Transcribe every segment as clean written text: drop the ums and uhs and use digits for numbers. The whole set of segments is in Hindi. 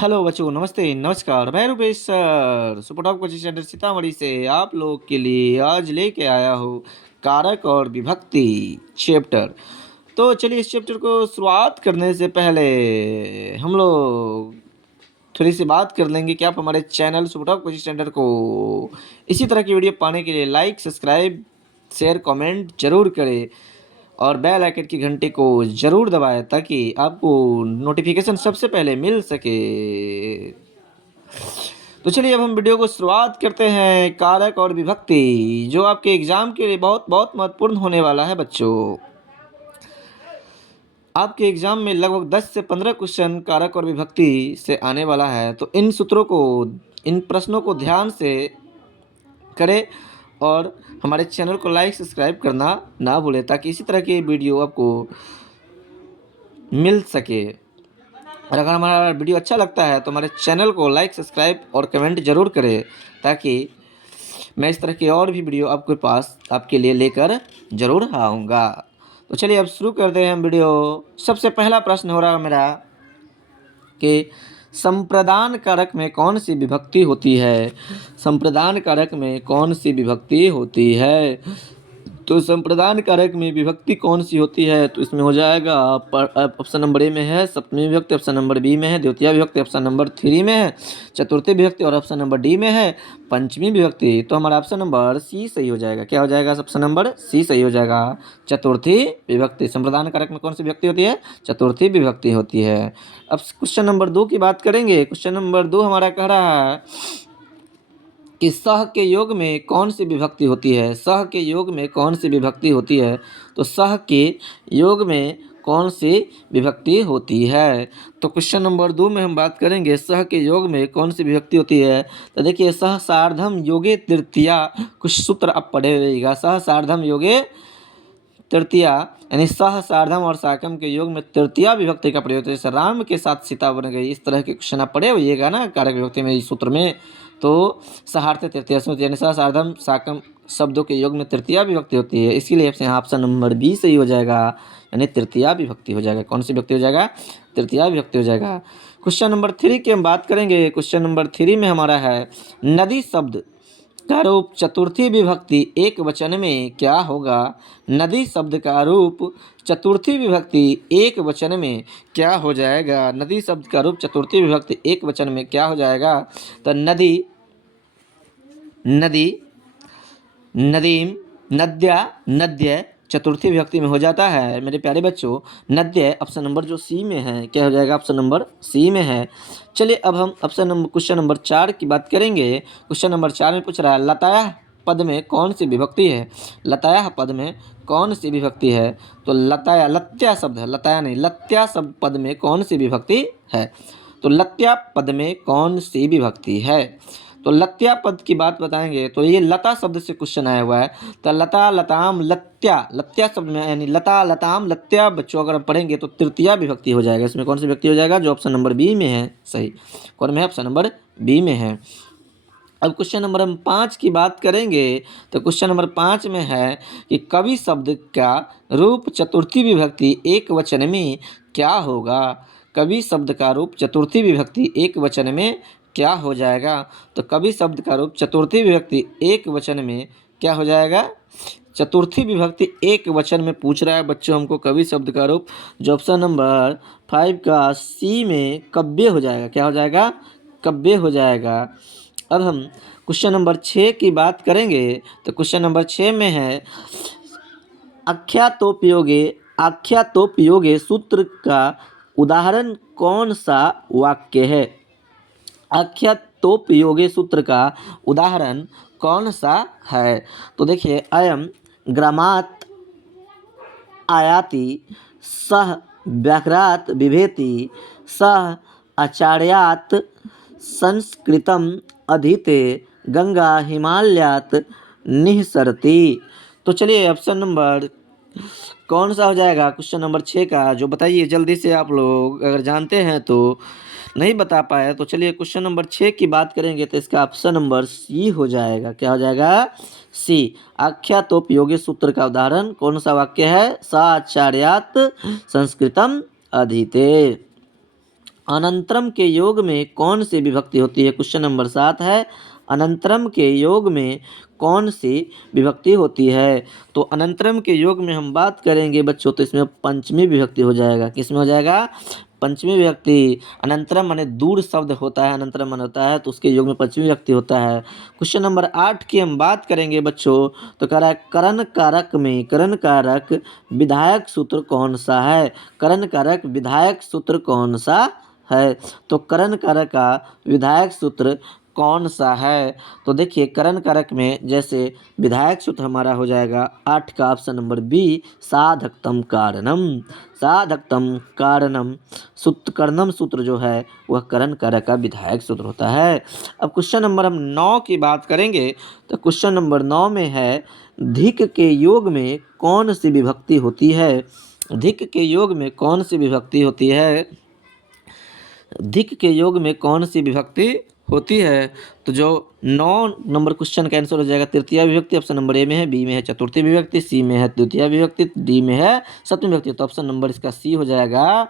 हेलो बच्चों, नमस्ते, नमस्कार। मैं Rupesh sir super top coaching centre Sitamarhi से आप लोग के लिए आज लेके आया हूँ कारक और विभक्ति चैप्टर। तो चलिए इस चैप्टर को शुरुआत करने से पहले हम लोग थोड़ी सी बात कर लेंगे कि आप हमारे channel super top coaching centre को इसी तरह की वीडियो पाने के लिए लाइक, सब्सक्राइब, शेयर, कमेंट जरूर करें और बेल आइकन की घंटी को ज़रूर दबाएं ताकि आपको नोटिफिकेशन सबसे पहले मिल सके। तो चलिए अब हम वीडियो को शुरुआत करते हैं कारक और विभक्ति, जो आपके एग्जाम के लिए बहुत बहुत महत्वपूर्ण होने वाला है बच्चों। आपके एग्जाम में लगभग 10 से 15 क्वेश्चन कारक और विभक्ति से आने वाला है, तो इन सूत्रों को, इन प्रश्नों को ध्यान से करें और हमारे चैनल को लाइक सब्सक्राइब करना ना भूलें ताकि इसी तरह की वीडियो आपको मिल सके। और अगर हमारा वीडियो अच्छा लगता है तो हमारे चैनल को लाइक सब्सक्राइब और कमेंट ज़रूर करें ताकि मैं इस तरह की और भी वीडियो आपके पास आपके लिए लेकर ज़रूर आऊँगा। तो चलिए अब शुरू करते हैं हम वीडियो। सबसे पहला प्रश्न हो रहा है मेरा कि संप्रदान कारक में कौन सी विभक्ति होती है। संप्रदान कारक में कौन सी विभक्ति होती है। तो संप्रदान कारक में विभक्ति कौन सी होती है, तो इसमें हो जाएगा ऑप्शन नंबर ए में है सप्तमी विभक्ति, ऑप्शन नंबर बी में है द्वितीय विभक्ति, ऑप्शन नंबर 3 में है चतुर्थी विभक्ति और ऑप्शन नंबर डी में है पंचमी विभक्ति। तो हमारा ऑप्शन नंबर सी सही हो जाएगा। क्या हो जाएगा? ऑप्शन नंबर सी सही हो जाएगा, चतुर्थी विभक्ति। संप्रदान कारक में कौन सी विभक्ति होती है? चतुर्थी विभक्ति होती है। अब क्वेश्चन नंबर 2 की बात करेंगे। क्वेश्चन नंबर 2 हमारा कह रहा है कि सह के योग में कौन सी विभक्ति होती है। सह के योग में कौन सी विभक्ति होती है? तो सह के योग में कौन सी विभक्ति होती है। तो क्वेश्चन नंबर 2 में हम बात करेंगे सह के योग में कौन सी विभक्ति होती है। तो देखिए, सह सार्धम योगे तृतीया, कुछ सूत्र आप पढ़े हुएगा। सह सार्धम योगे तृतीया यानी सह सार्धम और साकम के योग में तृतीया विभक्ति का प्रयोग। जैसे राम के साथ सीता बन गई, इस तरह के क्वेश्चन आप पढ़े होइएगा ना कारक विभक्ति में, इस सूत्र में। तो सहार्थ तृतीया स्मृति यानी सह सार्धम साकम शब्दों के योग में तृतीया विभक्ति होती है, इसलिए यहाँ ऑप्शन नंबर बी सही हो जाएगा, यानी तृतीया विभक्ति हो जाएगा। कौन सी विभक्ति हो जाएगा? तृतीया विभक्ति हो जाएगा। क्वेश्चन नंबर 3 की हम बात करेंगे। क्वेश्चन नंबर 3 में हमारा है नदी शब्द का रूप चतुर्थी विभक्ति एक वचन में क्या होगा। नदी शब्द का रूप चतुर्थी विभक्ति एक वचन में क्या हो जाएगा। नदी शब्द का रूप चतुर्थी विभक्ति एक वचन में क्या हो जाएगा। तो नदी, नदी, नदीम, नद्या, नद्य चतुर्थी विभक्ति में हो जाता है मेरे प्यारे बच्चों। नद्य ऑप्शन नंबर जो सी में है, क्या हो जाएगा? ऑप्शन नंबर सी में है। चलिए अब हम क्वेश्चन नंबर 4 की बात करेंगे। क्वेश्चन नंबर 4 में पूछ रहा है लताया पद में कौन सी विभक्ति है। लताया पद में कौन सी विभक्ति है। तो लताया लत्या शब्द है, लताया नहीं, लत्या शब्द पद में कौन सी विभक्ति है। तो लत्या पद में कौन सी विभक्ति है। तो लत्या पद की बात बताएंगे तो ये लता शब्द से क्वेश्चन आया हुआ है। तो लता, लताम, लत्या, लत्या शब्द में यानी लता, लताम, लत्या बच्चों अगर हम पढ़ेंगे तो तृतीया विभक्ति हो जाएगा। इसमें कौन सी विभक्ति हो जाएगा? जो ऑप्शन नंबर बी में है सही। कौन में है? ऑप्शन नंबर बी में है। अब क्वेश्चन नंबर हम 5 की बात करेंगे। तो क्वेश्चन नंबर 5 में है कि कवि शब्द का रूप चतुर्थी विभक्ति एक वचन में क्या होगा। कवि शब्द का रूप चतुर्थी विभक्ति एक वचन में क्या हो जाएगा। तो कवि शब्द का रूप चतुर्थी विभक्ति एक वचन में क्या हो जाएगा। चतुर्थी विभक्ति एक वचन में पूछ रहा है बच्चों हमको कवि शब्द का रूप, जो ऑप्शन नंबर 5 का सी में कव्य हो जाएगा। क्या हो जाएगा? कव्य हो जाएगा। अब हम क्वेश्चन नंबर 6 की बात करेंगे। तो क्वेश्चन नंबर 6 में है आख्यातोपयोगे सूत्र का उदाहरण कौन सा वाक्य है। आख्यातोपयोगे सूत्र का उदाहरण कौन सा है। तो देखिए, अयम ग्रामात् आयाति, सह व्याघ्रात् बिभेति, सह आचार्यात् संस्कृतम अधीते, गंगा हिमालयात् निःसरति। तो चलिए ऑप्शन नंबर कौन सा हो जाएगा क्वेश्चन नंबर 6 का, जो बताइए जल्दी से। आप लोग अगर जानते हैं तो नहीं बता पाए तो चलिए क्वेश्चन नंबर 6 की बात करेंगे। तो इसका ऑप्शन नंबर सी हो जाएगा। क्या हो जाएगा? सी। आख्यातोपयोगी सूत्र का उदाहरण कौन सा वाक्य है? स आचार्यात् संस्कृतम अधीते। अनंतरम के योग में कौन सी विभक्ति होती है? क्वेश्चन नंबर 7 है, अनंतरम के योग में कौन सी विभक्ति होती है? तो अनंतरम के योग में हम बात करेंगे बच्चों, तो इसमें पंचमी विभक्ति हो जाएगा। किसमें हो जाएगा? पंचमी विभक्ति। अनंतरम माने दूर शब्द होता है, अनंतरम माने होता है, तो उसके योग में पंचमी विभक्ति होता है। क्वेश्चन नंबर 8 की हम बात करेंगे बच्चों, तो कह रहा है करण कारक में करण कारक विधायक सूत्र कौन सा है? करण कारक विधायक सूत्र कौन सा है? तो करण कारक का विधायक सूत्र कौन सा है? तो देखिए करण कारक में जैसे विधायक सूत्र हमारा हो जाएगा 8 का ऑप्शन नंबर बी, साधकतम कारणम। साधकतम कारणम सूत्र, कर्णम सूत्र जो है वह करण कारक का विधायक सूत्र होता है। अब क्वेश्चन नंबर हम 9 की बात करेंगे, तो क्वेश्चन नंबर 9 में है धिक के योग में कौन सी विभक्ति होती है? धिक के योग में कौन सी विभक्ति होती है? धिक के योग में कौन सी विभक्ति होती है? तो जो 9 नंबर क्वेश्चन का आंसर हो जाएगा तृतीय विभक्ति। ऑप्शन नंबर ए में है, बी में है चतुर्थी विभक्ति, सी में है द्वितीय विभक्ति, डी में है सप्तमी विभक्ति। तो ऑप्शन नंबर इसका सी हो जाएगा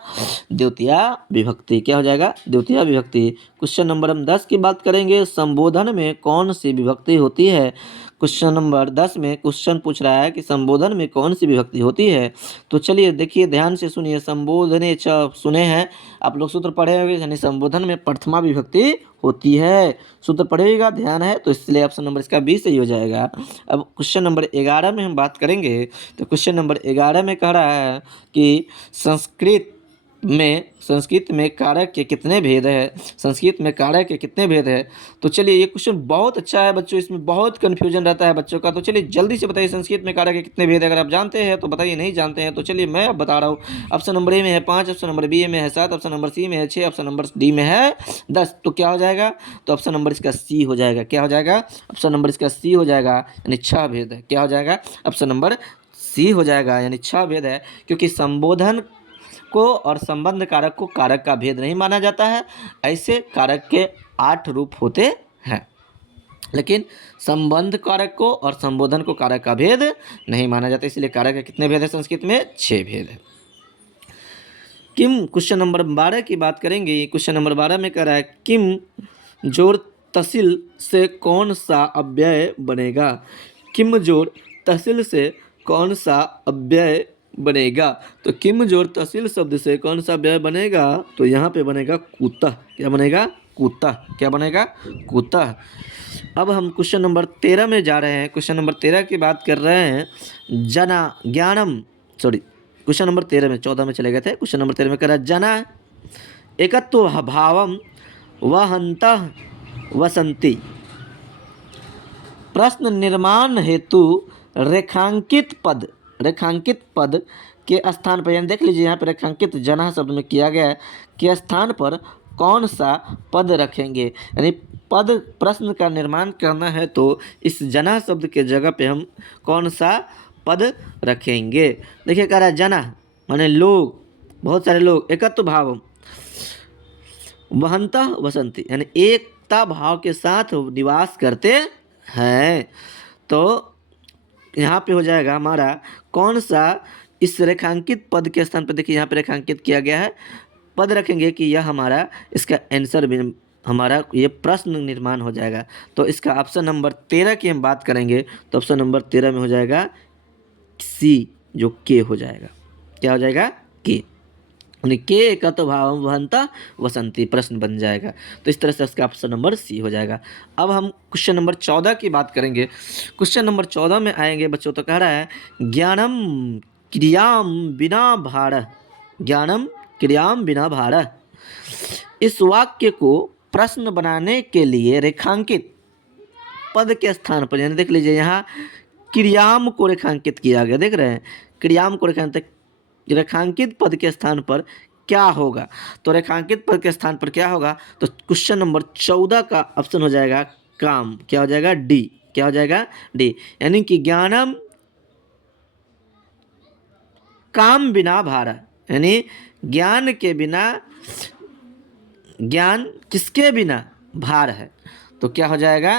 द्वितीय विभक्ति। क्या हो जाएगा? द्वितीय विभक्ति। क्वेश्चन नंबर हम 10 की बात करेंगे, संबोधन में कौन सी विभक्ति होती है? क्वेश्चन नंबर 10 में क्वेश्चन पूछ रहा है कि संबोधन में कौन सी विभक्ति होती है? तो चलिए देखिए, ध्यान से सुनिए। संबोधने च सुने हैं आप लोग, सूत्र पढ़े होंगे, यानी संबोधन में प्रथमा विभक्ति होती है। सूत्र पढ़ेगा, ध्यान है, तो इसलिए ऑप्शन नंबर इसका बी सही हो जाएगा। अब क्वेश्चन नंबर 11 में हम बात करेंगे, तो क्वेश्चन नंबर 11 में कह रहा है कि संस्कृत में कारक के कितने भेद है? संस्कृत में कारक के कितने भेद है? तो चलिए ये क्वेश्चन बहुत अच्छा है बच्चों, इसमें बहुत कन्फ्यूजन रहता है बच्चों का। तो चलिए जल्दी से बताइए संस्कृत में कारक के कितने भेद है? अगर आप जानते हैं तो बताइए, नहीं जानते हैं तो चलिए मैं अब बता रहा हूँ। ऑप्शन नंबर ए में है 5, ऑप्शन नंबर बी में है 7, ऑप्शन नंबर सी में है 6, ऑप्शन नंबर डी में है 10। तो क्या हो जाएगा? तो ऑप्शन नंबर इसका सी हो जाएगा। क्या हो जाएगा? ऑप्शन नंबर इसका सी हो जाएगा, यानी 6 भेद है। क्या हो जाएगा? ऑप्शन नंबर सी हो जाएगा, यानी 6 भेद है। क्योंकि संबोधन को और संबंध कारक को कारक का भेद नहीं माना जाता है। ऐसे कारक के 8 रूप होते हैं, लेकिन संबंध कारक को और संबोधन को कारक का भेद नहीं माना जाता, इसलिए कारक के कितने भेद है संस्कृत में? 6 भेद है। किम, क्वेश्चन नंबर 12 की बात करेंगे। क्वेश्चन नंबर 12 में कह रहा है किम जोड़ तहसील से कौन सा अव्यय बनेगा? किम जोड़ तहसील से कौन सा अव्यय बनेगा? तो किम जोड़ तहसील शब्द से कौन सा अव्यय बनेगा? तो यहाँ पे बनेगा कुतः। क्या बनेगा? कुतः। क्या बनेगा? कुतः। अब हम क्वेश्चन नंबर 13 में जा रहे हैं। क्वेश्चन नंबर 13 की बात कर रहे हैं। जना ज्ञानम, सॉरी क्वेश्चन नंबर 13 में, 14 में चले गए थे। क्वेश्चन नंबर 13 में कह रहा है जना एकत्व भावम वहन्तः वसंती। प्रश्न निर्माण हेतु रेखांकित पद के स्थान पर, यानी देख लीजिए यहाँ पर रेखांकित जना शब्द में किया गया है, के स्थान पर कौन सा पद रखेंगे? यानी पद, प्रश्न का निर्माण करना है तो इस जना शब्द के जगह पे हम कौन सा पद रखेंगे? देखिए कह रहा है जना माने लोग, बहुत सारे लोग, एकत्व भाव वहन्तः वसंती, यानी एकता भाव के साथ निवास करते हैं। तो यहाँ पे हो जाएगा हमारा कौन सा, इस रेखांकित पद के स्थान पर देखिए यहाँ पे रेखांकित किया गया है, पद रखेंगे कि यह हमारा, इसका आंसर भी हमारा ये प्रश्न निर्माण हो जाएगा। तो इसका ऑप्शन नंबर 13 की हम बात करेंगे, तो ऑप्शन नंबर 13 में हो जाएगा सी, जो के हो जाएगा। क्या हो जाएगा? के, यानी के एकत्व भाव वहन्तः वसंती प्रश्न बन जाएगा। तो इस तरह से इसका ऑप्शन नंबर सी हो जाएगा। अब हम क्वेश्चन नंबर 14 की बात करेंगे। क्वेश्चन नंबर 14 में आएंगे बच्चों, तो कह रहा है ज्ञानम क्रियाम बिना भार, ज्ञानम क्रियाम बिना भार। इस वाक्य को प्रश्न बनाने के लिए रेखांकित पद के स्थान पर, यानी देख लीजिए यहाँ क्रियाम को रेखांकित किया गया, देख रहे हैं क्रियाम को रेखांकित पद के स्थान पर क्या होगा? तो रेखांकित पद के स्थान पर क्या होगा? तो क्वेश्चन नंबर 14 का ऑप्शन हो जाएगा काम। क्या हो जाएगा? डी। क्या हो जाएगा? डी, यानी कि ज्ञानम काम बिना भारा, यानी ज्ञान के बिना, ज्ञान किसके बिना? भार है। तो क्या हो जाएगा?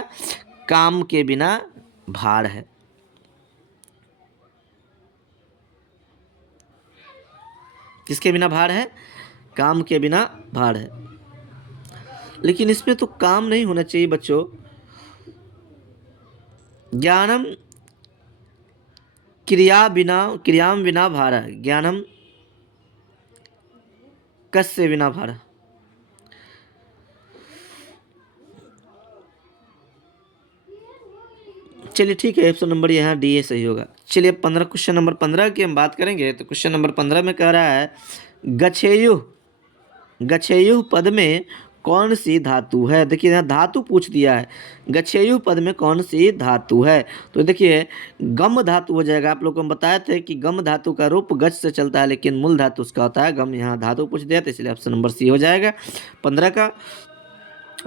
काम के बिना भार है। किसके बिना भार है? काम के बिना भार है। लेकिन इसमें तो काम नहीं होना चाहिए बच्चों। ज्ञानम क्रियाम बिना भार है। ज्ञानम कस्य बिना भार। चलिए ठीक है, ऑप्शन नंबर यहाँ डी ए सही होगा। चलिए 15 क्वेश्चन नंबर 15 की हम बात करेंगे। तो क्वेश्चन नंबर 15 में कह रहा है गच्छेयु पद में कौन सी धातु है। देखिए यहाँ धातु पूछ दिया है। गच्छेयु पद में कौन सी धातु है। तो देखिए गम धातु हो जाएगा। आप लोग को हम बताए थे कि गम धातु का रूप गच से चलता है, लेकिन मूल धातु उसका होता है गम। यहाँ धातु पूछ दिया, तो इसलिए ऑप्शन नंबर सी हो जाएगा 15 का।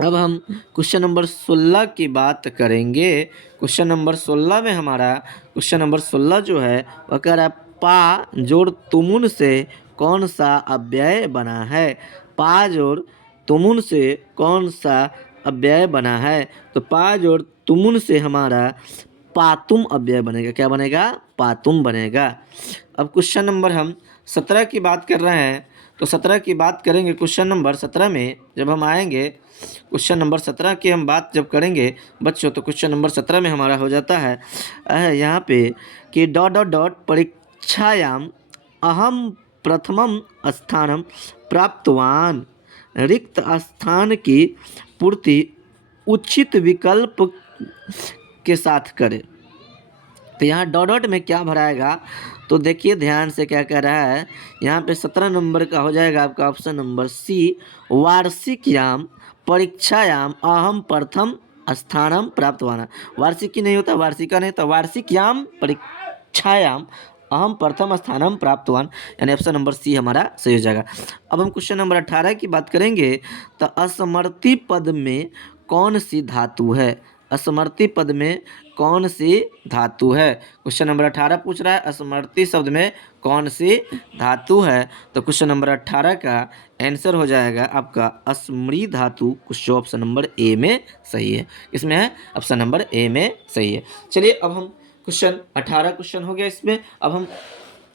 अब हम क्वेश्चन नंबर 16 की बात करेंगे। क्वेश्चन नंबर 16 में हमारा क्वेश्चन नंबर 16 जो है वह कह रहा है पा जोड़ तुमुन से कौन सा अव्यय बना है। पा जोड़ तुमुन से कौन सा अव्यय बना है। तो पा जोड़ तुमुन से हमारा पातुम अव्यय बनेगा। क्या बनेगा? पातुम बनेगा। अब क्वेश्चन नंबर हम 17 की बात कर रहे हैं। तो 17 की बात करेंगे। क्वेश्चन नंबर 17 में जब हम आएंगे, क्वेश्चन नंबर 17 की हम बात जब करेंगे बच्चों, तो क्वेश्चन नंबर 17 में हमारा हो जाता है यहाँ पे कि डॉट डॉट डॉट परीक्षायाम अहम प्रथमम स्थानम प्राप्तवान। रिक्त स्थान की पूर्ति उचित विकल्प के साथ करें। तो यहाँ डॉट डॉट में क्या भराएगा, तो देखिए ध्यान से क्या कह रहा है। यहाँ पे 17 नंबर का हो जाएगा आपका ऑप्शन नंबर सी, वार्षिकयाम परीक्षायाम अहम प्रथम स्थानम प्राप्तवान। वार्षिकी नहीं होता, वार्षिका नहीं, तो वार्षिकयाम परीक्षायाम अहम प्रथम स्थानम प्राप्तवान, यानी ऑप्शन नंबर सी हमारा सही हो जाएगा। अब हम क्वेश्चन नंबर 18 की बात करेंगे। तो असमर्थी पद में कौन सी धातु है। असमर्थी पद में कौन सी धातु है। क्वेश्चन नंबर 18 पूछ रहा है असमर्थी शब्द में कौन सी धातु है। तो क्वेश्चन नंबर 18 का आंसर हो जाएगा आपका अस्मरी धातु, कुछ जो ऑप्शन नंबर ए में सही है। इसमें है ऑप्शन नंबर ए में सही है। चलिए अब हम क्वेश्चन 18 क्वेश्चन हो गया इसमें। अब हम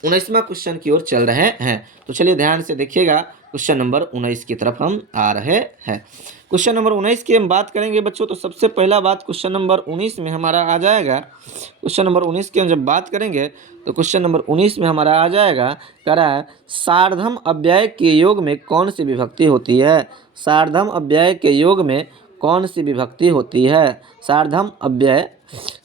19वां क्वेश्चन की ओर चल रहे हैं। तो चलिए ध्यान से देखिएगा, क्वेश्चन नंबर 19 की तरफ हम आ रहे हैं। क्वेश्चन नंबर 19 की हम बात करेंगे बच्चों। तो सबसे पहला बात क्वेश्चन नंबर 19 में हमारा आ जाएगा। क्वेश्चन नंबर 19 की हम जब बात करेंगे तो क्वेश्चन नंबर 19 में हमारा आ जाएगा, कह रहा है सार्वधाम अव्यय के योग में कौन सी विभक्ति होती है। सार्वधाम अव्यय के योग में कौन सी विभक्ति होती है। सार्वधाम अव्यय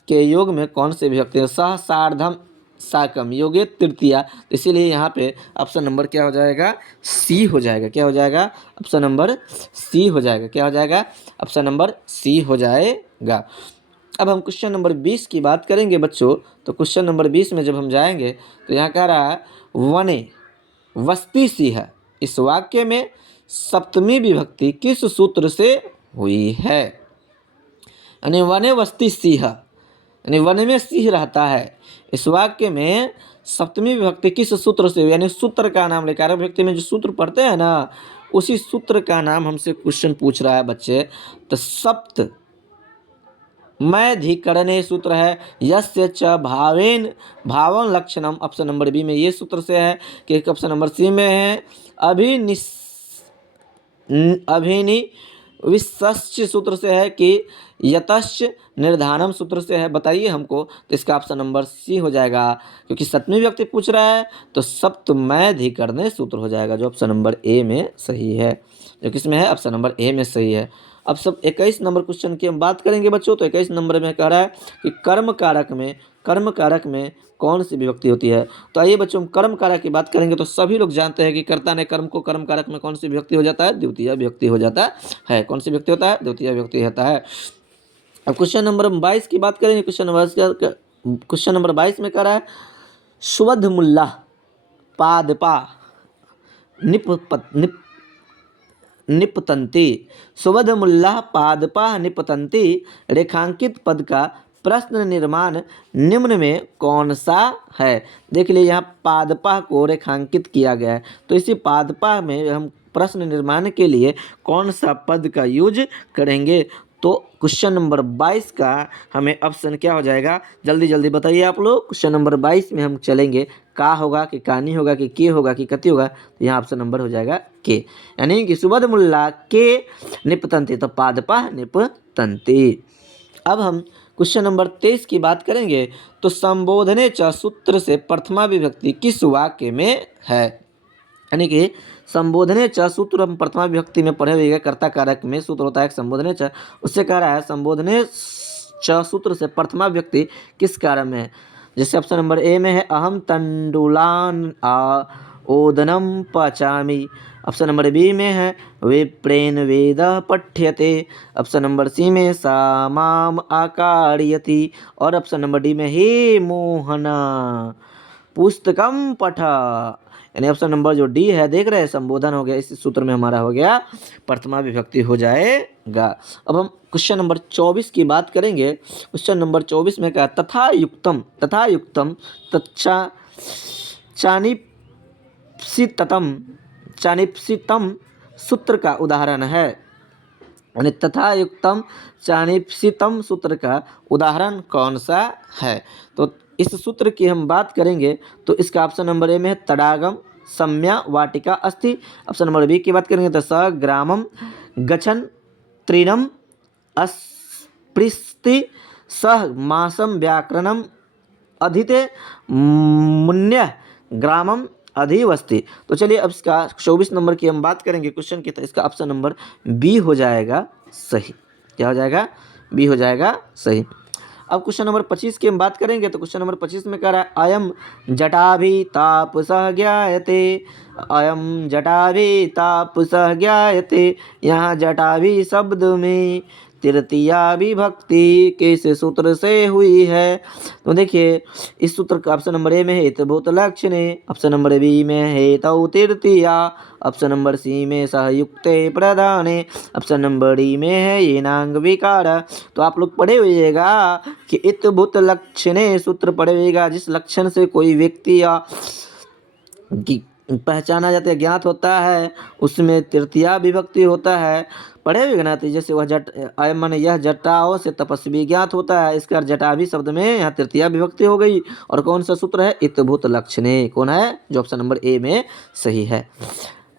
के योग में कौन सी विभक्ति है। सह सार्वधाम साकम योगे तृतीया, इसीलिए यहाँ पे ऑप्शन नंबर क्या हो जाएगा, सी हो जाएगा। क्या हो जाएगा? ऑप्शन नंबर सी हो जाएगा। क्या हो जाएगा? ऑप्शन नंबर सी हो जाएगा। अब हम क्वेश्चन नंबर 20 की बात करेंगे बच्चों। तो क्वेश्चन नंबर 20 में जब हम जाएंगे तो यहाँ कह रहा है वने वस्ती सी है। इस वाक्य में सप्तमी विभक्ति किस सूत्र से हुई है। यानी वने वस्ती सिंह, यानी वन में सिंह रहता है। इस वाक्य में सप्तमी विभक्ति किस सूत्र से, यानी सूत्र का नाम लेकर, कारक विभक्ति में जो सूत्र पढ़ते हैं ना, उसी सूत्र का नाम हमसे क्वेश्चन पूछ रहा है बच्चे। तो सप्त मैधिकरणे सूत्र है यस्य च भावेन भावन लक्षणम, ऑप्शन नंबर बी में ये सूत्र से है कि ऑप्शन नंबर सी में है अभिनिविश्च सूत्र से है कि यतश्च निर्धानम सूत्र से है। बताइए हमको। तो इसका ऑप्शन नंबर सी हो जाएगा, क्योंकि सप्तमी व्यक्ति पूछ रहा है तो सप्तमैधिकरणे सूत्र हो जाएगा, जो ऑप्शन नंबर ए में सही है। जो किसमें है? ऑप्शन नंबर ए में सही है। अब सब 21 नंबर क्वेश्चन की हम बात करेंगे बच्चों। तो 21 नंबर में कह रहा है कि कर्म कारक में कौन सी विभक्ति होती है। तो आइए बच्चों हम कर्म कारक की बात करेंगे। तो सभी लोग जानते हैं कि कर्ता ने कर्म को कर्म कारक में कौन सी विभक्ति हो जाता है, द्वितीय विभक्ति हो जाता है। कौन सी विभक्ति होता है? द्वितीय विभक्ति होता है। अब क्वेश्चन नंबर 22 की बात करेंगे। क्वेश्चन नंबर 22 में कह रहा है सुवध मुल्ला पादपा निपतंती। सुवध मुल्ला पादपा निपतंती रेखांकित पद का प्रश्न निर्माण निम्न में कौन सा है। देख लीजिए यहाँ पादपा को रेखांकित किया गया है। तो इसी पादपा में हम प्रश्न निर्माण के लिए कौन सा पद का यूज करेंगे। तो क्वेश्चन नंबर 22 का हमें ऑप्शन क्या हो जाएगा, जल्दी जल्दी बताइए आप लोग। क्वेश्चन नंबर 22 में हम चलेंगे का होगा कि कानी होगा कि के होगा कि कति होगा, तो यहाँ ऑप्शन नंबर हो जाएगा के, यानी कि सुबद मुल्ला के निपतंते, तो पादपा निपतंते। अब हम क्वेश्चन नंबर 23 की बात करेंगे, तो संबोधने च सूत्र से प्रथमा विभक्ति किस वाक्य में है, यानी कि संबोधने च सूत्र हम प्रथमा विभक्ति में पढ़े हुए कर्ता कारक में सूत्र होता है संबोधने च, उससे कह रहा है संबोधने च सूत्र से प्रथमा विभक्ति किस कार्य में है। जैसे ऑप्शन नंबर ए में है अहम तंडुलान ओदनम पचामी, ऑप्शन नंबर बी में है विप्रेन वेद पठ्यते, ऑप्शन नंबर सी में सा माम आकारयति, और ऑप्शन नंबर डी में हे मोहना पुस्तकम पठा, यानी ऑप्शन नंबर जो डी है देख रहे हैं संबोधन हो गया, इस सूत्र में हमारा हो गया प्रथमा विभक्ति हो जाएगा। अब हम क्वेश्चन नंबर 24 की बात करेंगे। क्वेश्चन नंबर 24 में क्या, तथा युक्तम तच्चा चानिप्सितम सूत्र का उदाहरण है, यानी तथा युक्तम चानिप्सितम सूत्र का उदाहरण कौन सा है। तो इस सूत्र की हम बात करेंगे तो इसका ऑप्शन नंबर ए में है तडागम सम्या वाटिका अस्ति, ऑप्शन नंबर बी की बात करेंगे तो स ग्रामम गच्छन त्रिनम अस्पृस्ति सह मासम व्याकरणम अधिते मुन्य ग्रामम अधिवस्ति। तो चलिए अब इसका 24 नंबर की हम बात करेंगे क्वेश्चन की, तो इसका ऑप्शन नंबर बी हो जाएगा सही। क्या हो जाएगा, बी हो जाएगा सही। अब क्वेश्चन नंबर 25 की हम बात करेंगे, तो क्वेश्चन नंबर 25 में कह रहा है अयम जटाभि तापसः ज्ञायते, अयम जटाभि तापसः ज्ञायते, यहाँ जटाभि शब्द में तृतीया विभक्ति किस सूत्र से हुई है। तो देखिए इस सूत्र का ऑप्शन नंबर ए में है हेतुभूत लक्षणे, ऑप्शन नंबर बी में हेतौ तृतीया, ऑप्शन नंबर सी में सहयुक्ते प्रधाने, ऑप्शन नंबर डी में है येनांग विकार। तो आप लोग पढ़े हुएगा कि हेतुभूत लक्षणे सूत्र पढ़े हुएगा, जिस लक्षण से कोई व्यक्ति या पहचाना जाता है ज्ञात होता है उसमें तृतीया विभक्ति होता है। पढ़े हुए ना, तो जैसे वह जट मन यह जटाओं से तपस्वी ज्ञात होता है, इसका जटाभी शब्द में यहाँ तृतीया विभक्ति हो गई। और कौन सा सूत्र है, इतभूत लक्षणे, कौन है, जो ऑप्शन नंबर ए में सही है।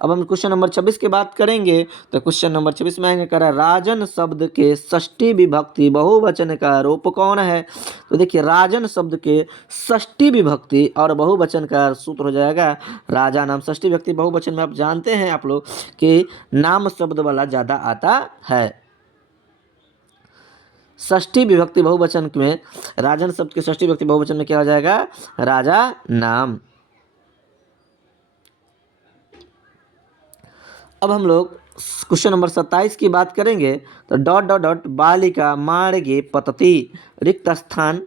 अब हम क्वेश्चन नंबर 26 की बात करेंगे, तो क्वेश्चन नंबर 26 में आएंगे करा राजन शब्द के षष्ठी विभक्ति बहुवचन का रूप कौन है। तो देखिए राजन शब्द के षष्ठी विभक्ति और बहुवचन का सूत्र हो जाएगा राजा नाम। षष्ठी विभक्ति बहुवचन में आप जानते हैं आप लोग कि नाम शब्द वाला ज्यादा आता है। षष्ठी विभक्ति बहुवचन में राजन शब्द के षष्ठी विभक्ति बहुवचन में क्या हो जाएगा, राजा नाम। अब हम लोग क्वेश्चन नंबर 27 की बात करेंगे, तो डॉट डॉट डॉट बालिका मार्गे पतति रिक्त स्थान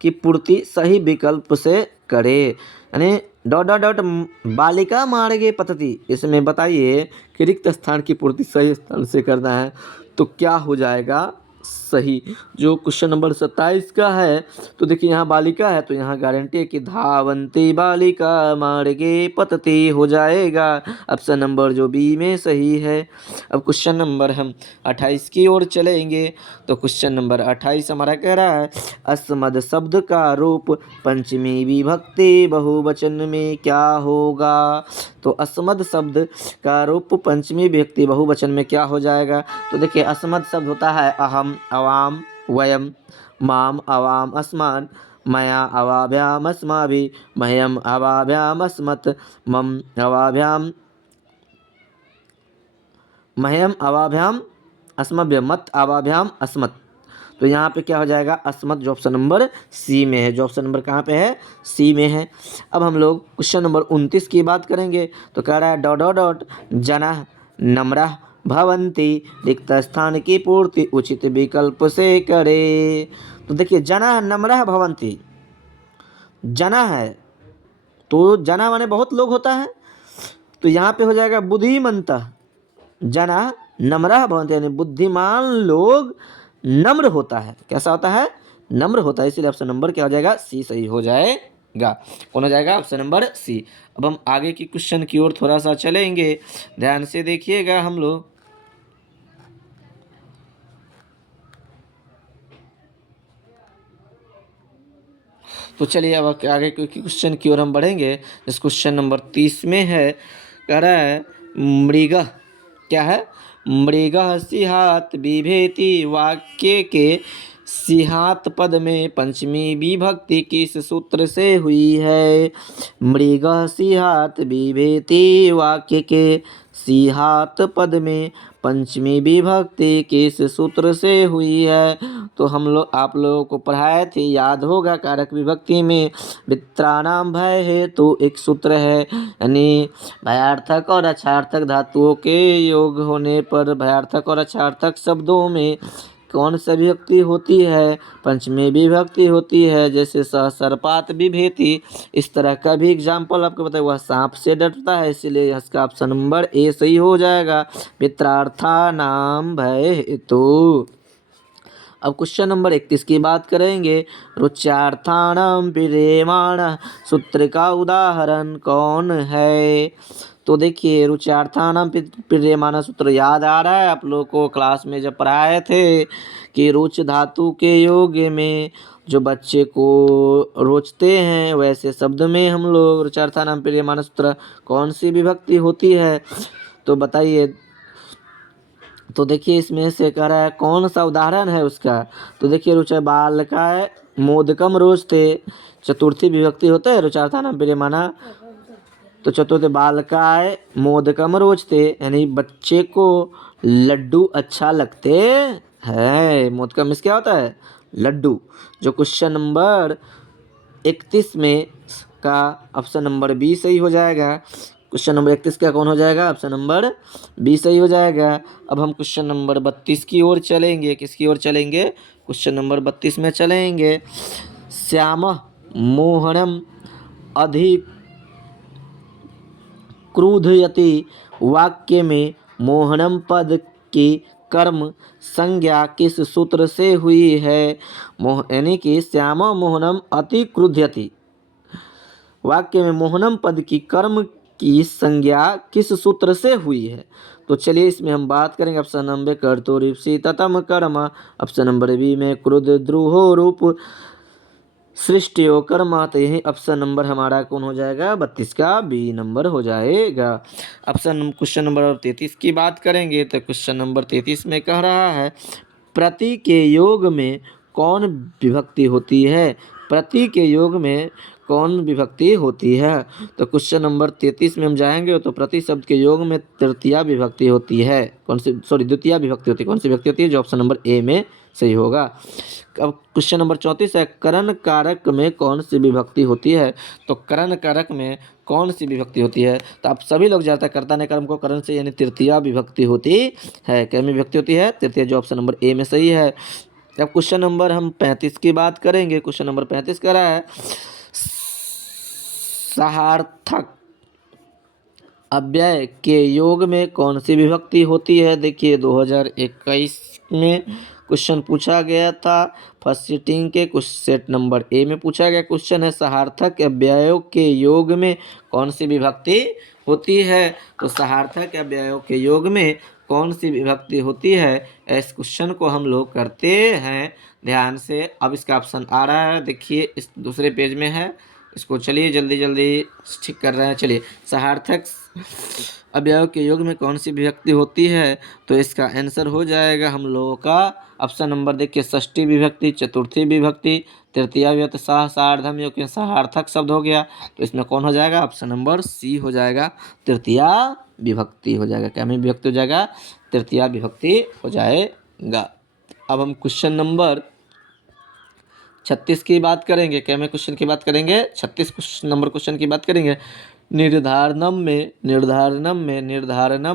की पूर्ति सही विकल्प से करे, यानी डॉट डॉट डॉट बालिका मार्गे पतति, इसमें बताइए कि रिक्त स्थान की पूर्ति सही स्थान से करना है, तो क्या हो जाएगा सही। जो क्वेश्चन नंबर 27 का है, तो देखिए यहाँ बालिका है तो यहाँ गारंटी है कि धावंती बालिका मार्गे पतति हो जाएगा, ऑप्शन नंबर जो बी में सही है। अब क्वेश्चन नंबर हम 28 की ओर चलेंगे, तो क्वेश्चन नंबर 28 हमारा कह रहा है अस्मद शब्द का रूप पंचमी विभक्ति बहुवचन में क्या होगा। तो अस्मद शब्द का रूप पंचमी विभक्ति बहुवचन में क्या हो जाएगा। तो देखिए अस्मद शब्द होता है अहम अवाम वयम माम अवाम अस्मान मया अवाभ्याम अस्माभि मह्यम अवाभ्याम अस्मत् मम अवाभ्याम मह्यम अवाभ्याम अस्मभ्य मत अवाभ्याम अस्मत्। तो यहाँ पे क्या हो जाएगा अस्मत, जो ऑप्शन नंबर सी में है। जो ऑप्शन नंबर कहाँ पे है, सी में है। अब हम लोग क्वेश्चन नंबर 29 की बात करेंगे, तो कह रहा है डॉट डॉट डॉट जना नम्रः भवन्ति रिक्त स्थान की पूर्ति उचित विकल्प से करे। तो देखिए जना नम्रः भवन्ति, जना है तो जना माने बहुत लोग होता है, तो यहाँ पे हो जाएगा बुद्धिमन्तः जना नम्रः भवन्ति, यानी बुद्धिमान लोग नम्र होता है। कैसा होता है, नम्र होता है, इसलिए ऑप्शन नंबर क्या हो जाएगा, सी सही हो जाएगा। कौन हो जाएगा, ऑप्शन नंबर सी। अब हम आगे की क्वेश्चन की ओर थोड़ा सा चलेंगे, ध्यान से देखिएगा हम लोग। तो चलिए अब आगे के क्वेश्चन की ओर हम बढ़ेंगे। इस क्वेश्चन नंबर 30 में है, कह रहा है मृगः, क्या है, मृगः सिंहात बिभेति वाक्य के सिंहात पद में पंचमी विभक्ति किस सूत्र से हुई है। मृगः सिंहात बिभेति वाक्य के सिंहात पद में पंचमी विभक्ति किस सूत्र से हुई है। तो हम लोग आप लोगों को पढ़ाए थे, याद होगा, कारक विभक्ति में वित्राणाम भय हेतु एक सूत्र है, यानी भयार्थक और अक्षार्थक धातुओं के योग होने पर भयार्थक और अक्षार्थक शब्दों में कौन सा विभक्ति होती है, पंचमी विभक्ति होती है। जैसे सहसर्पात बिभेति, इस तरह का भी एग्जाम्पल आपको बताया, वह सांप से डरता है, इसलिए इसका ऑप्शन नंबर ए सही हो जाएगा, पित्रार्था नाम भय हेतु। अब क्वेश्चन नंबर 31 की बात करेंगे। रुच्यार्थाणाम विरेमाण सूत्र का उदाहरण कौन है। तो देखिए रुच्यार्थानाम विरेमाण सूत्र याद आ रहा है आप लोगों को, क्लास में जब पढ़ाए थे कि रुच धातु के योग में जो बच्चे को रोचते हैं, वैसे शब्द में हम लोग रुच्यार्थानाम विरेमाण सूत्र कौन सी विभक्ति होती है, तो बताइए। तो देखिए इसमें से कह रहा है कौन सा उदाहरण है उसका। तो देखिए रुचा बालकाय मोदकम रोचते, चतुर्थी विभक्ति होता है रुचार्थानाम विरेमाणा। तो चतुर्थ बालकाय मोदकम रोचते, यानी बच्चे को लड्डू अच्छा लगते हैं। मोदकम में क्या होता है, लड्डू। जो क्वेश्चन नंबर 31 में का ऑप्शन नंबर बी सही हो जाएगा। क्वेश्चन नंबर 31 का कौन हो जाएगा, ऑप्शन नंबर बी सही हो जाएगा। अब हम क्वेश्चन नंबर 32 की ओर चलेंगे। किसकी ओर चलेंगे, क्वेश्चन नंबर 32 में चलेंगे। श्यामः मोहनम अधिक क्रुधयति वाक्य में मोहनम पद की कर्म संज्ञा किस सूत्र से हुई है। यानी कि श्यामा मोहनम अति क्रुध्यति, वाक्य में मोहनम पद की कर्म की संज्ञा किस सूत्र से हुई है। तो चलिए इसमें हम बात करेंगे। ऑप्शन नंबर कर्तुरीप्सी ततम कर्म, ऑप्शन नंबर बी में क्रुद्ध द्रुहो रूप सृष्टियो कर्म। तो यही ऑप्शन नंबर हमारा कौन हो जाएगा, 32 का बी नंबर हो जाएगा। ऑप्शन क्वेश्चन नंबर 33 की बात करेंगे। तो क्वेश्चन नंबर 33 में कह रहा है प्रति के योग में कौन विभक्ति होती है। प्रति के योग में कौन विभक्ति होती है। तो क्वेश्चन नंबर 33 में हम जाएंगे तो प्रति शब्द के योग में तृतीया विभक्ति होती है। कौन सी, सॉरी द्वितीय विभक्ति होती है। कौन सी विभक्ति होती है, जो ऑप्शन नंबर ए में सही होगा। अब क्वेश्चन नंबर 34 है करण कारक में कौन सी विभक्ति होती है। तो करण कारक में कौन सी विभक्ति होती है। तो आप सभी लोग जानते हैं कर्ता ने कर्म को करण से, यानी तृतीया विभक्ति होती है। क्या में विभक्ति होती है, तृतीया, जो ऑप्शन नंबर ए में सही है। अब क्वेश्चन नंबर हम 35 की बात करेंगे। क्वेश्चन नंबर 35 कह रहा है सहार्थक अव्यय के योग में कौन सी विभक्ति होती है। देखिए 2021 में क्वेश्चन पूछा गया था फर्स्ट सीटिंग के कुछ सेट नंबर ए में पूछा गया क्वेश्चन है सहार्थक अव्ययों के योग में कौन सी विभक्ति होती है। तो सहार्थक अव्ययों के योग में कौन सी विभक्ति होती है, इस क्वेश्चन को हम लोग करते हैं ध्यान से। अब इसका ऑप्शन आ रहा है, देखिए इस दूसरे पेज में है, इसको चलिए जल्दी जल्दी ठीक कर रहे हैं। चलिए सहार्थक अव्ययों के योग में कौन सी विभक्ति होती है, तो इसका आंसर हो जाएगा हम लोगों का ऑप्शन नंबर देखिए षष्ठी विभक्ति, चतुर्थी विभक्ति, तृतीया विभक्ति, सार्धम योग सहार्थक शब्द हो गया। तो इसमें कौन हो जाएगा, ऑप्शन नंबर सी हो जाएगा, तृतीया विभक्ति हो जाएगा। क्या में विभक्ति हो जाएगा, तृतीया विभक्ति हो जाएगा। अब हम क्वेश्चन नंबर 36 की बात करेंगे। क्या में क्वेश्चन की बात करेंगे, 36 नंबर क्वेश्चन की बात करेंगे। निर्धारणम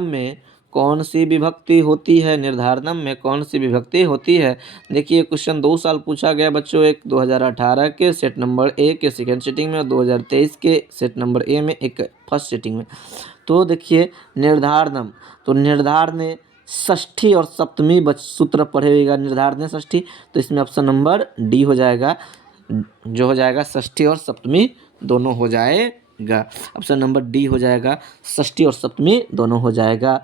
में कौन सी विभक्ति होती है। निर्धारणम में कौन सी विभक्ति होती है। देखिए क्वेश्चन 2 साल पूछा गया बच्चों, एक 2018 के सेट नंबर ए के सेकेंड सीटिंग में, 2023 के सेट नंबर ए में, एक फर्स्ट सीटिंग में। तो देखिए निर्धारणम, तो निर्धारण षष्ठी और सप्तमी सूत्र पढ़ेगा, निर्धारण षष्ठी। तो इसमें ऑप्शन नंबर डी हो जाएगा, जो हो जाएगा षष्ठी और सप्तमी दोनों हो जाएगा। ऑप्शन नंबर डी हो जाएगा, षष्ठी और सप्तमी दोनों हो जाएगा।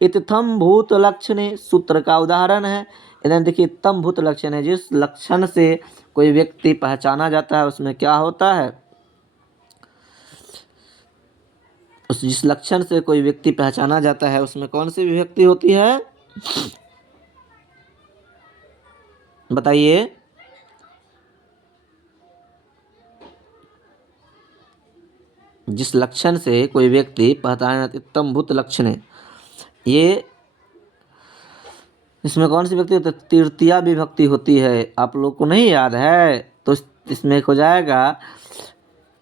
इत्थम भूत लक्षणे सूत्र का उदाहरण है। इधर देखिए इत्थम भूत लक्षण है, जिस लक्षण से कोई व्यक्ति पहचाना जाता है उसमें क्या होता है, उस जिस लक्षण से कोई व्यक्ति पहचाना जाता है उसमें कौन सी विभक्ति होती है, बताइए। जिस लक्षण से कोई व्यक्ति पहचाना, उत्तम भूत लक्षण है, ये इसमें कौन सी विभक्ति होती है, तृतीया विभक्ति होती है। आप लोग को नहीं याद है तो इसमें हो जाएगा,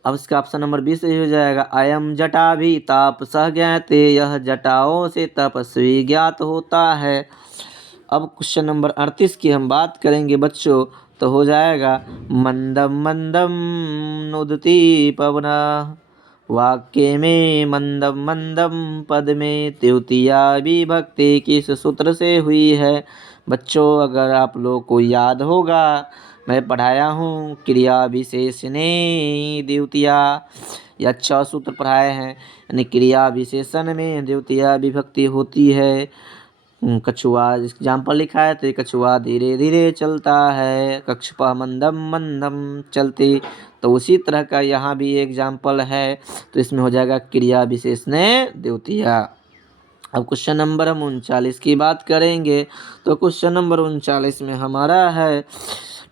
अब इसका ऑप्शन नंबर 20 सही हो जाएगा। अयम जटा भी ताप सह ज्ञाते, यह जटाओं से तपस्वी ज्ञात होता है। अब क्वेश्चन नंबर 38 की हम बात करेंगे बच्चों, तो हो जाएगा मंदम मंदम नुदती पवना, वाक्य में मंदम मंदम पद में तृतीया विभक्ति किस सूत्र से हुई है। बच्चों अगर आप लोग को याद होगा, मैं पढ़ाया हूँ क्रिया विशेषणे द्वितीया, या 6 सूत्र पढ़ाए हैं। यानी क्रिया विशेषण में द्वितीया विभक्ति होती है। कछुआ एग्जाम्पल लिखा है, तो कछुआ धीरे धीरे चलता है, कक्षपा मंदम मंदम चलती। तो उसी तरह का यहाँ भी एग्जाम्पल है, तो इसमें हो जाएगा क्रिया विशेषणे द्वितीया। अब क्वेश्चन नंबर हम 39 की बात करेंगे, तो क्वेश्चन नंबर 39 में हमारा है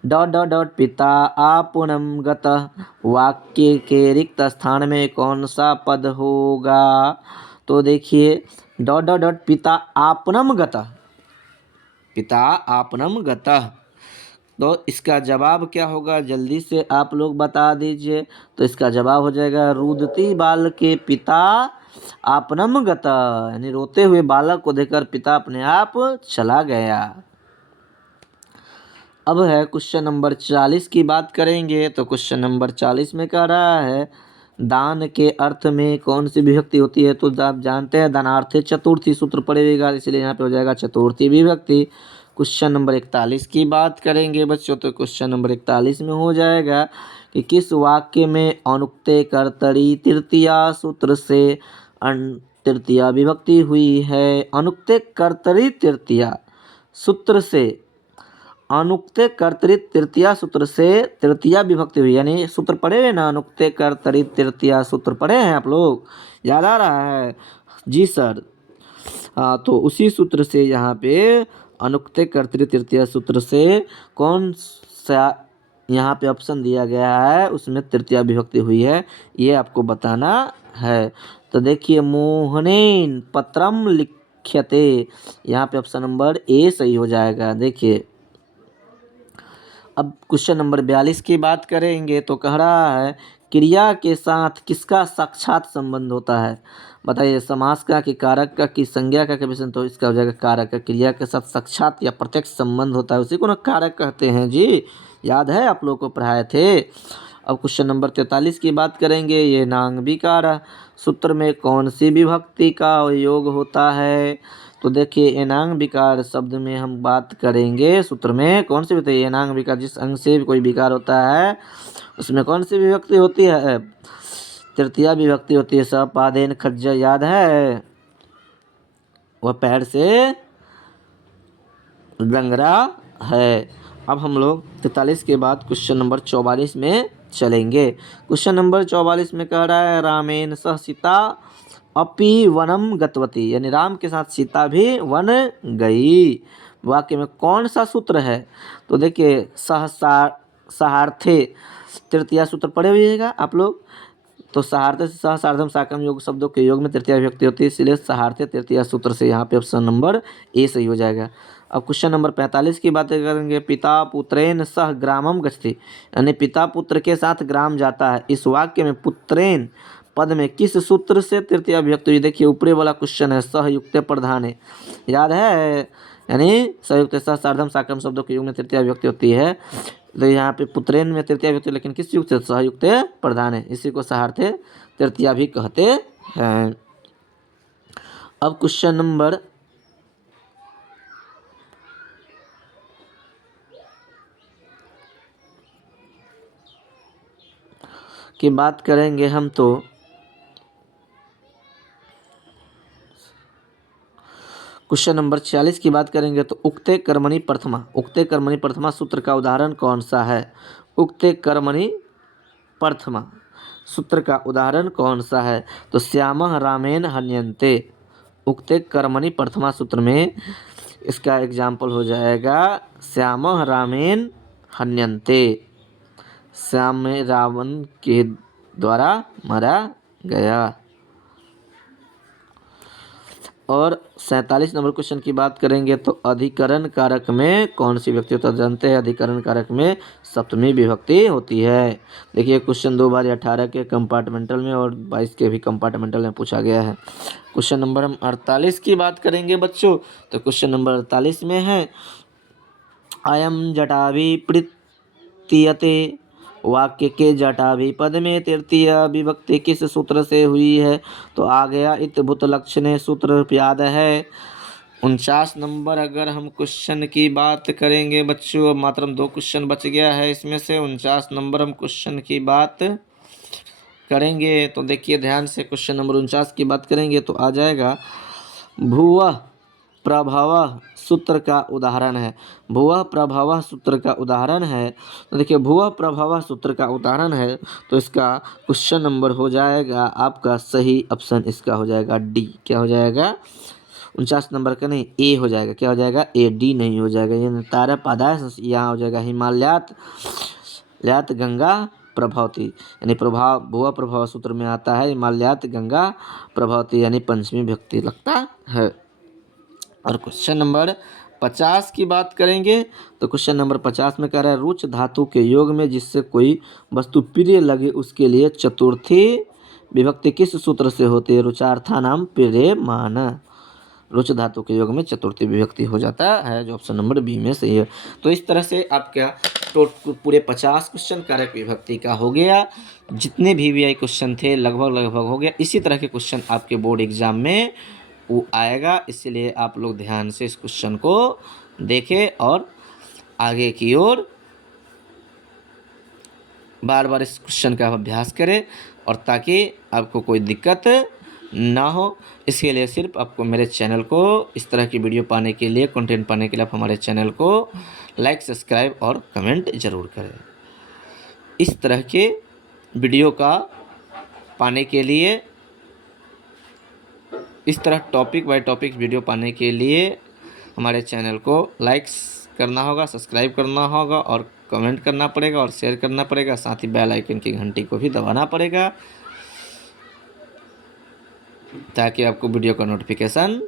डॉट डॉट डॉट पिता आपुनम गतः, वाक्य के रिक्त स्थान में कौन सा पद होगा। तो देखिए डॉट डॉट डॉट पिता आपनम गतः, पिता आपनम गतः, तो इसका जवाब क्या होगा, जल्दी से आप लोग बता दीजिए। तो इसका जवाब हो जाएगा रुदती बाल के पिता आपनम गतः, यानी रोते हुए बालक को देखकर पिता अपने आप चला गया। अब है क्वेश्चन नंबर 40 की बात करेंगे, तो क्वेश्चन नंबर 40 में कह रहा है दान के अर्थ में कौन सी विभक्ति होती है। तो आप जानते हैं दानार्थे चतुर्थी सूत्र पड़ेगा, इसलिए यहाँ पे हो जाएगा चतुर्थी विभक्ति। क्वेश्चन नंबर 41 की बात करेंगे बच्चों, तो क्वेश्चन नंबर 41 में हो जाएगा कि किस वाक्य में अनुक्ते कर्तरी तृतीया सूत्र से तृतीया विभक्ति हुई है। अनुक्ते कर्तरी तृतीया सूत्र से, अनुक्ते कर्तरी तृतीया सूत्र से तृतीया विभक्ति हुई, यानी सूत्र पढ़े हैं ना, अनुक्ते कर्तरी तृतीया सूत्र पढ़े हैं आप लोग, याद आ रहा है जी सर। हाँ, तो उसी सूत्र से यहाँ पे अनुक्ते कर्तरी तृतीया सूत्र से कौन सा यहाँ पे ऑप्शन दिया गया है उसमें तृतीया विभक्ति हुई है, ये आपको बताना है। तो देखिए मोहनेन पत्रम लिख्यते, यहाँ पे ऑप्शन नंबर ए सही हो जाएगा। देखिए अब क्वेश्चन नंबर 42 की बात करेंगे, तो कह रहा है क्रिया के साथ किसका साक्षात संबंध होता है। बताइए समास का कि कारक का कि संज्ञा का विशेषण, तो इसका हो जाएगा कारक का। क्रिया के साथ साक्षात या प्रत्यक्ष संबंध होता है, उसी को ना कारक कहते हैं जी, याद है आप लोग को पढ़ाए थे। अब क्वेश्चन नंबर 43 की बात करेंगे, ये नांग विकार सूत्र में कौन सी विभक्ति का योग होता है। तो देखिए एनांग विकार शब्द में हम बात करेंगे, सूत्र में कौन सी बताइए, एनांग विकार जिस अंग से कोई विकार होता है उसमें कौन सी विभक्ति होती है, तृतीया विभक्ति होती है। सपादेन खज्जा, याद है वह पैर से लंगड़ा है। अब हम लोग 43 के बाद क्वेश्चन नंबर 44 में चलेंगे। क्वेश्चन नंबर 44 में कह रहा है रामेन सह सीता अपि वनम गतवती, यानी राम के साथ सीता भी वन गई। वाक्य में कौन सा सूत्र है। तो देखिए सहार्थे तृतीया सूत्र पढ़े हुएगा आप लोग, तो सहार्थे से सह सार्धम साकम योग शब्दों के योग में तृतीया विभक्ति होती है, इसलिए सहार्थे तृतीया सूत्र से यहाँ पे ऑप्शन नंबर ए सही हो जाएगा। अब क्वेश्चन नंबर 45 की बातें करेंगे, पिता पुत्रेन सह ग्रामम गच्छति, यानी पिता पुत्र के साथ ग्राम जाता है। इस वाक्य में पुत्रेन पद में किस सूत्र से तृतीया विभक्ति हुई। देखिए ऊपरी वाला क्वेश्चन है सहयुक्त प्रधान है, याद है, यानी संयुक्त सह सार्धम साकम शब्दों के युग में तृतीया विभक्ति होती है। तो यहाँ पे पुत्रेन में तृतीया विभक्ति, लेकिन किस युग से, सहयुक्त प्रधान है, इसी को सहार्थे तृतीया भी कहते हैं। अब क्वेश्चन नंबर की बात करेंगे हम, तो क्वेश्चन नंबर 46 की बात करेंगे तो उक्ते कर्मणि प्रथमा सूत्र का उदाहरण कौन सा है? उक्ते कर्मणि प्रथमा सूत्र का उदाहरण कौन सा है? तो श्यामः रामेण हन्यन्ते। उक्ते कर्मणि प्रथमा सूत्र में इसका एग्जाम्पल हो जाएगा श्यामः रामेण हन्यन्ते। श्याम में रावण के द्वारा मारा गया। और 47 नंबर क्वेश्चन की बात करेंगे तो अधिकरण कारक में कौन सी विभक्ति होता है? जानते हैं अधिकरण कारक में सप्तमी विभक्ति होती है। देखिए क्वेश्चन 2018 के कंपार्टमेंटल में और 22 के भी कंपार्टमेंटल में पूछा गया है। क्वेश्चन नंबर 48 की बात करेंगे बच्चों, तो क्वेश्चन नंबर 48 में है अयम जटाभिप्रीत्यते। वाक्य के जटाभिपद में तृतीय विभक्ति किस सूत्र से हुई है? तो आ गया इतभूत लक्षणे सूत्र याद है। 49 नंबर अगर हम क्वेश्चन की बात करेंगे बच्चों, अब मात्र 2 क्वेश्चन बच गया है इसमें से। 49 नंबर हम क्वेश्चन की बात करेंगे तो देखिए ध्यान से, क्वेश्चन नंबर 49 की बात करेंगे तो आ जाएगा भुवः प्रभवः सूत्र का उदाहरण है। भुवः प्रभवः सूत्र का उदाहरण है। तो देखिए भुवः प्रभवः सूत्र का उदाहरण है तो इसका क्वेश्चन नंबर हो जाएगा आपका सही ऑप्शन इसका हो जाएगा डी। क्या हो जाएगा? 49 नंबर का नहीं, ए हो जाएगा। क्या हो जाएगा? ए, डी नहीं हो जाएगा। ये तारा पादास यहाँ हो जाएगा हिमालयात गंगा प्रभावती, यानी प्रभाव भुवः प्रभाव सूत्र में आता है हिमालयात गंगा प्रभावती, यानी पंचमी विभक्ति लगता है। और क्वेश्चन नंबर 50 की बात करेंगे तो क्वेश्चन नंबर 50 में कह रहा है रुच धातु के योग में जिससे कोई वस्तु प्रिय लगे उसके लिए चतुर्थी विभक्ति किस सूत्र से होती है? रुचार्थानाम प्रियमाण। रुच धातु के योग में चतुर्थी विभक्ति हो जाता है, जो ऑप्शन नंबर बी में सही है। तो इस तरह से आपका पूरे 50 क्वेश्चन कारक विभक्ति का हो गया। जितने भी VVI क्वेश्चन थे लगभग हो गया। इसी तरह के क्वेश्चन आपके बोर्ड एग्जाम में वो आएगा, इसलिए आप लोग ध्यान से इस क्वेश्चन को देखें और आगे की ओर बार बार इस क्वेश्चन का अभ्यास करें, और ताकि आपको कोई दिक्कत ना हो। इसके लिए सिर्फ आपको मेरे चैनल को इस तरह की वीडियो पाने के लिए, कंटेंट पाने के लिए आप हमारे चैनल को लाइक, सब्सक्राइब और कमेंट ज़रूर करें। इस तरह के वीडियो का पाने के लिए, इस तरह टॉपिक बाय टॉपिक वीडियो पाने के लिए हमारे चैनल को लाइक करना होगा, सब्सक्राइब करना होगा और कमेंट करना पड़ेगा और शेयर करना पड़ेगा। साथ ही बेल आइकन की घंटी को भी दबाना पड़ेगा ताकि आपको वीडियो का नोटिफिकेशन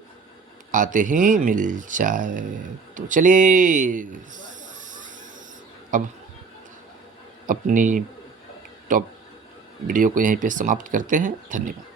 आते ही मिल जाए। तो चलिए अब अपनी टॉप वीडियो को यहीं पे समाप्त करते हैं। धन्यवाद।